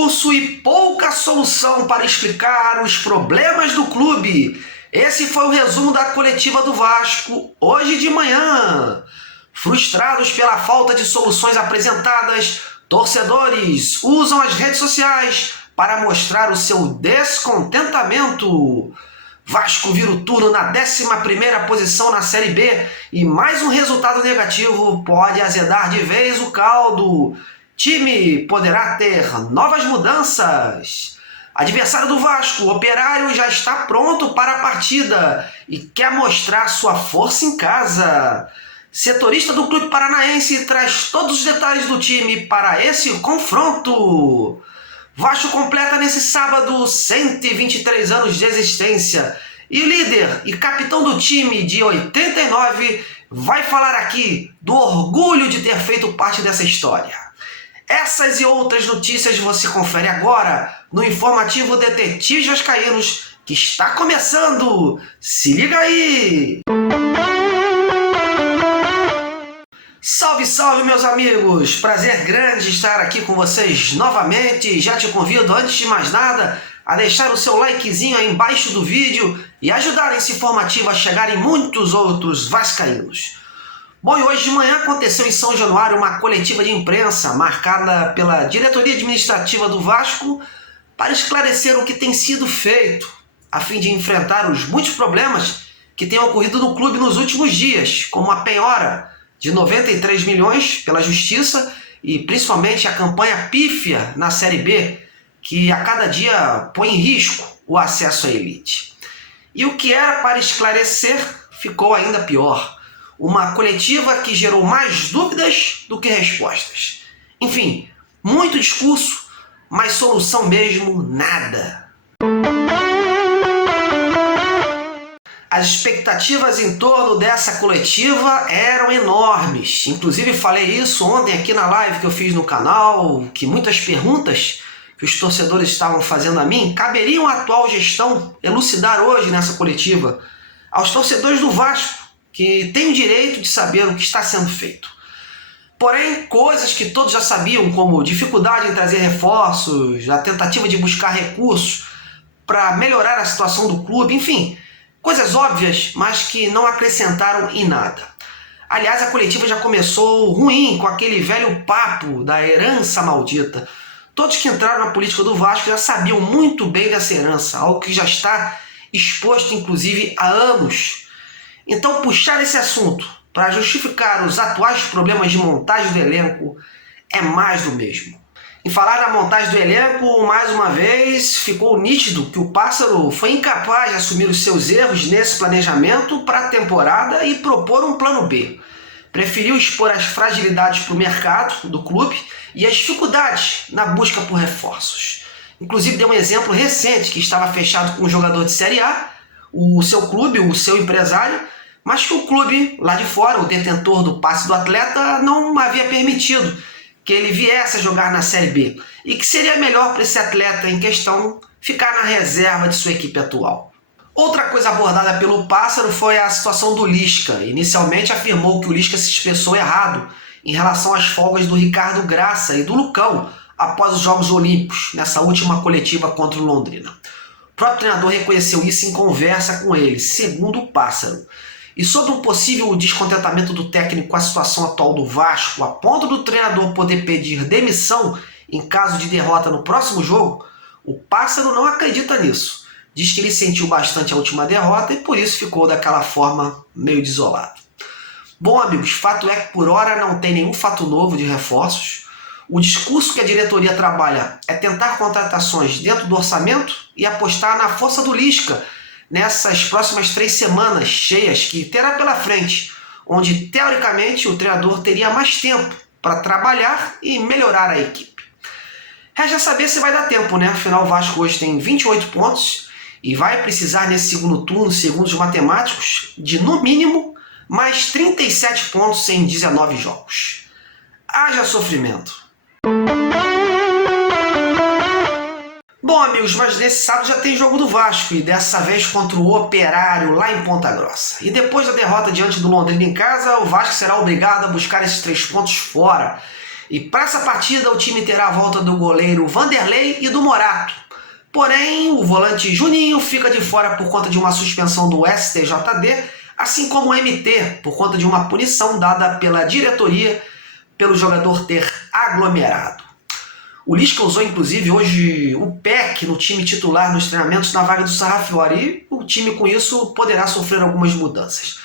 discurso e pouca solução para explicar os problemas do clube. Esse foi o resumo da coletiva do Vasco hoje de manhã. Frustrados pela falta de soluções apresentadas, torcedores usam as redes sociais para mostrar o seu descontentamento. Vasco vira o turno na 11ª posição na Série B e mais um resultado negativo pode azedar de vez o caldo. Time poderá ter novas mudanças. Adversário do Vasco, o Operário, já está pronto para a partida e quer mostrar sua força em casa. Setorista do clube paranaense traz todos os detalhes do time para esse confronto. Vasco completa nesse sábado 123 anos de existência e o líder e capitão do time de 89 vai falar aqui do orgulho de ter feito parte dessa história. Essas e outras notícias você confere agora no informativo Detetives Vascaínos, que está começando. Se liga aí! Salve, salve, meus amigos! Prazer grande estar aqui com vocês novamente. Já te convido, antes de mais nada, a deixar o seu likezinho aí embaixo do vídeo e ajudar esse informativo a chegar em muitos outros vascaínos. Bom, e hoje de manhã aconteceu em São Januário uma coletiva de imprensa marcada pela diretoria administrativa do Vasco para esclarecer o que tem sido feito a fim de enfrentar os muitos problemas que têm ocorrido no clube nos últimos dias, como a penhora de 93 milhões pela Justiça e principalmente a campanha pífia na Série B, que a cada dia põe em risco o acesso à elite. E o que era para esclarecer ficou ainda pior. Uma coletiva que gerou mais dúvidas do que respostas. Enfim, muito discurso, mas solução mesmo nada. As expectativas em torno dessa coletiva eram enormes. Inclusive falei isso ontem aqui na live que eu fiz no canal, que muitas perguntas que os torcedores estavam fazendo a mim caberiam à atual gestão elucidar hoje nessa coletiva. Aos torcedores do Vasco, que tem o direito de saber o que está sendo feito. Porém, coisas que todos já sabiam, como dificuldade em trazer reforços, a tentativa de buscar recursos para melhorar a situação do clube, enfim, coisas óbvias, mas que não acrescentaram em nada. Aliás, a coletiva já começou ruim, com aquele velho papo da herança maldita. Todos que entraram na política do Vasco já sabiam muito bem dessa herança, algo que já está exposto inclusive há anos. Então, puxar esse assunto para justificar os atuais problemas de montagem do elenco é mais do mesmo. Em falar na montagem do elenco, mais uma vez, ficou nítido que o Pássaro foi incapaz de assumir os seus erros nesse planejamento para a temporada e propor um plano B. Preferiu expor as fragilidades para o mercado do clube e as dificuldades na busca por reforços. Inclusive, deu um exemplo recente que estava fechado com um jogador de Série A, o seu clube, o seu empresário, mas que o clube lá de fora, o detentor do passe do atleta, não havia permitido que ele viesse a jogar na Série B e que seria melhor para esse atleta em questão ficar na reserva de sua equipe atual. Outra coisa abordada pelo Pássaro foi a situação do Lisca. Inicialmente afirmou que o Lisca se expressou errado em relação às folgas do Ricardo Graça e do Lucão após os Jogos Olímpicos, nessa última coletiva contra o Londrina. O próprio treinador reconheceu isso em conversa com ele, segundo o Pássaro. E sobre um possível descontentamento do técnico com a situação atual do Vasco, a ponto do treinador poder pedir demissão em caso de derrota no próximo jogo, o Pássaro não acredita nisso. Diz que ele sentiu bastante a última derrota e por isso ficou daquela forma meio desolado. Bom, amigos, fato é que por hora não tem nenhum fato novo de reforços. O discurso que a diretoria trabalha é tentar contratações dentro do orçamento e apostar na força do Lisca nessas próximas 3 semanas cheias que terá pela frente, onde teoricamente o treinador teria mais tempo para trabalhar e melhorar a equipe. Resta saber se vai dar tempo, né? Afinal, o Vasco hoje tem 28 pontos e vai precisar nesse segundo turno, segundo os matemáticos, de no mínimo mais 37 pontos em 19 jogos. Haja sofrimento. Bom, amigos, mas nesse sábado já tem jogo do Vasco e dessa vez contra o Operário lá em Ponta Grossa. E depois da derrota diante do Londrina em casa, o Vasco será obrigado a buscar esses 3 pontos fora. E para essa partida o time terá a volta do goleiro Vanderlei e do Morato. Porém, o volante Juninho fica de fora por conta de uma suspensão do STJD, assim como o MT, por conta de uma punição dada pela diretoria pelo jogador ter aglomerado. O Lisca usou inclusive hoje o PEC no time titular nos treinamentos na vaga do Sarrafiori, e o time com isso poderá sofrer algumas mudanças.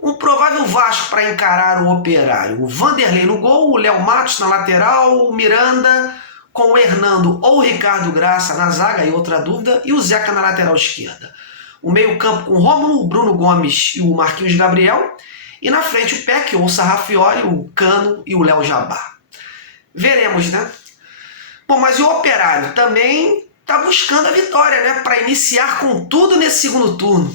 Um provável Vasco para encarar o Operário: o Vanderlei no gol, o Léo Matos na lateral, o Miranda com o Hernando ou o Ricardo Graça na zaga, e outra dúvida, e o Zeca na lateral esquerda. O meio campo com o Rômulo, o Bruno Gomes e o Marquinhos Gabriel, e na frente o PEC ou o Sarrafiori, o Cano e o Léo Jabá. Veremos, né? Bom, mas o Operário também está buscando a vitória, né? Para iniciar com tudo nesse segundo turno.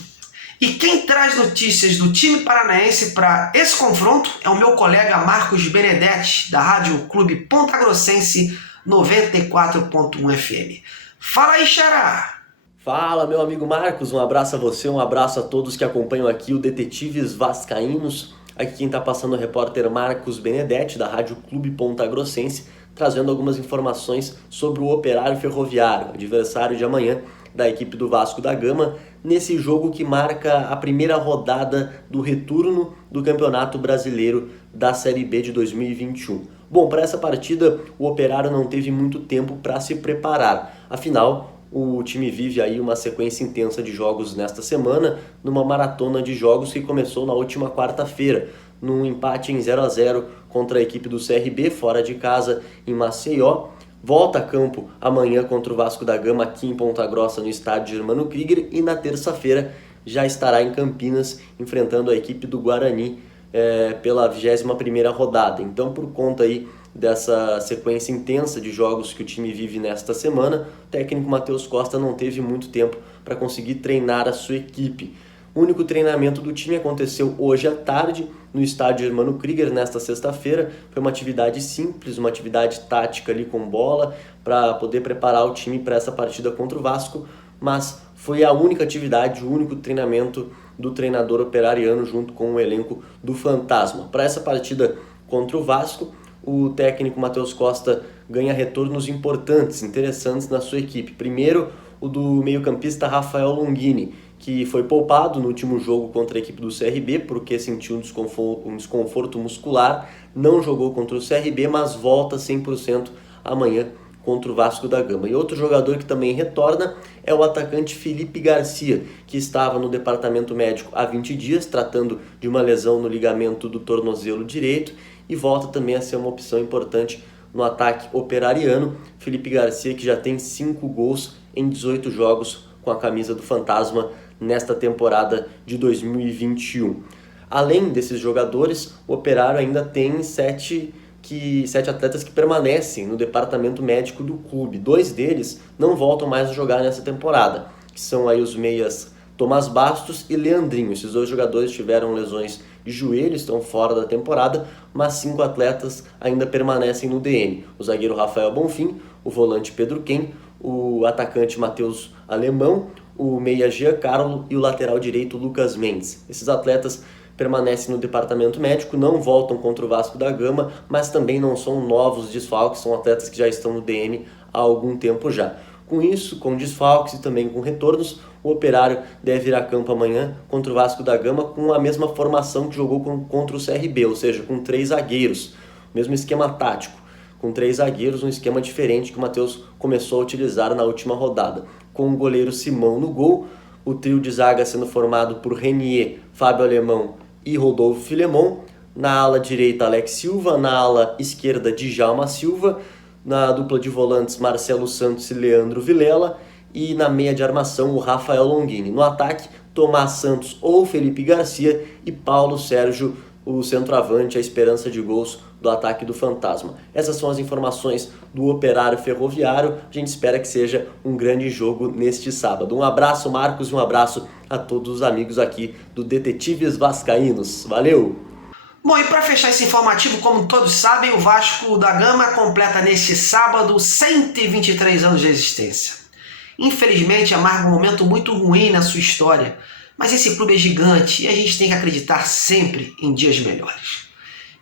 E quem traz notícias do time paranaense para esse confronto é o meu colega Marcos Benedetti, da Rádio Clube Ponta Grossense 94.1 FM. Fala aí, Xará! Fala, meu amigo Marcos, um abraço a você, um abraço a todos que acompanham aqui o Detetives Vascaínos. Aqui quem está passando é o repórter Marcos Benedetti, da Rádio Clube Ponta Grossense, trazendo algumas informações sobre o Operário Ferroviário, adversário de amanhã da equipe do Vasco da Gama, nesse jogo que marca a primeira rodada do retorno do Campeonato Brasileiro da Série B de 2021. Bom, para essa partida o Operário não teve muito tempo para se preparar, afinal o time vive aí uma sequência intensa de jogos nesta semana, numa maratona de jogos que começou na última quarta-feira, num empate em 0-0 contra a equipe do CRB, fora de casa em Maceió. Volta a campo amanhã contra o Vasco da Gama aqui em Ponta Grossa, no estádio Germano Krieger, e na terça-feira já estará em Campinas enfrentando a equipe do Guarani pela 21ª rodada. Então, por conta aí dessa sequência intensa de jogos que o time vive nesta semana, o técnico Matheus Costa não teve muito tempo para conseguir treinar a sua equipe. O único treinamento do time aconteceu hoje à tarde no estádio Germano Krieger, nesta sexta-feira. Foi uma atividade simples, uma atividade tática ali com bola, para poder preparar o time para essa partida contra o Vasco, mas foi a única atividade, o único treinamento do treinador operariano junto com o elenco do Fantasma. Para essa partida contra o Vasco, o técnico Matheus Costa ganha retornos importantes, interessantes na sua equipe. Primeiro, o do meio-campista Rafael Longini, que foi poupado no último jogo contra a equipe do CRB, porque sentiu um desconforto muscular, não jogou contra o CRB, mas volta 100% amanhã contra o Vasco da Gama. E outro jogador que também retorna é o atacante Felipe Garcia, que estava no departamento médico há 20 dias, tratando de uma lesão no ligamento do tornozelo direito, e volta também a ser uma opção importante no ataque operariano. Felipe Garcia, que já tem 5 gols em 18 jogos com a camisa do Fantasma nesta temporada de 2021. Além desses jogadores, o Operário ainda tem 7 atletas que permanecem no departamento médico do clube. 2 deles não voltam mais a jogar nessa temporada, que são aí os meias Tomás Bastos e Leandrinho. Esses 2 jogadores tiveram lesões de joelho, estão fora da temporada, mas 5 atletas ainda permanecem no DN. O zagueiro Rafael Bonfim, o volante Pedro Ken, o atacante Matheus Alemão, o meia Giancarlo e o lateral direito Lucas Mendes. Esses atletas permanecem no departamento médico, não voltam contra o Vasco da Gama, mas também não são novos desfalques, são atletas que já estão no DN há algum tempo já. Com isso, com desfalques e também com retornos, o Operário deve ir a campo amanhã contra o Vasco da Gama com a mesma formação que jogou contra o CRB, ou seja, com 3 zagueiros, mesmo esquema tático, com 3 zagueiros, um esquema diferente que o Matheus começou a utilizar na última rodada, com o goleiro Simão no gol, o trio de zaga sendo formado por Renier, Fábio Alemão e Rodolfo Filemon, na ala direita Alex Silva, na ala esquerda Djalma Silva, na dupla de volantes Marcelo Santos e Leandro Vilela, e na meia de armação o Rafael Longini. No ataque, Tomás Santos ou Felipe Garcia e Paulo Sérgio, o centroavante, a esperança de gols do ataque do Fantasma. Essas são as informações do Operário Ferroviário. A gente espera que seja um grande jogo neste sábado. Um abraço, Marcos, e um abraço a todos os amigos aqui do Detetives Vascaínos. Valeu! Bom, e para fechar esse informativo, como todos sabem, o Vasco da Gama completa neste sábado 123 anos de existência. Infelizmente, amarga um momento muito ruim na sua história, mas esse clube é gigante e a gente tem que acreditar sempre em dias melhores.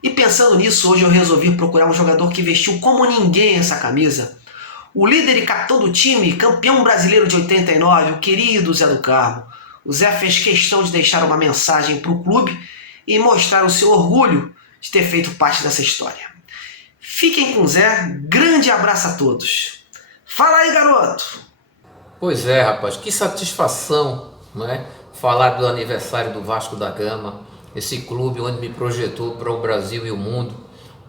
E pensando nisso, hoje eu resolvi procurar um jogador que vestiu como ninguém essa camisa. O líder e capitão do time, campeão brasileiro de 89, o querido Zé do Carmo. O Zé fez questão de deixar uma mensagem para o clube e mostrar o seu orgulho de ter feito parte dessa história. Fiquem com o Zé, grande abraço a todos. Fala aí, garoto! Pois é, rapaz, que satisfação, não é? Falar do aniversário do Vasco da Gama, esse clube onde me projetou para o Brasil e o mundo,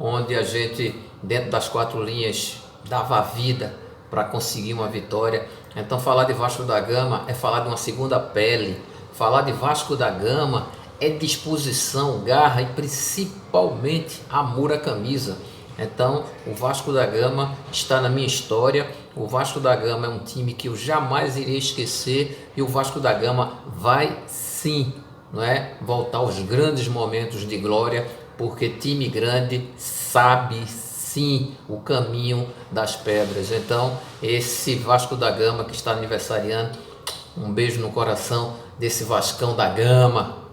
onde a gente, dentro das quatro linhas, dava a vida para conseguir uma vitória. Então falar de Vasco da Gama é falar de uma segunda pele, falar de Vasco da Gama é disposição, garra e principalmente amor à camisa. Então o Vasco da Gama está na minha história, o Vasco da Gama é um time que eu jamais irei esquecer e o Vasco da Gama vai sim, não é, voltar aos grandes momentos de glória, porque time grande sabe sim o caminho das pedras. Então esse Vasco da Gama que está aniversariando, um beijo no coração desse Vascão da Gama.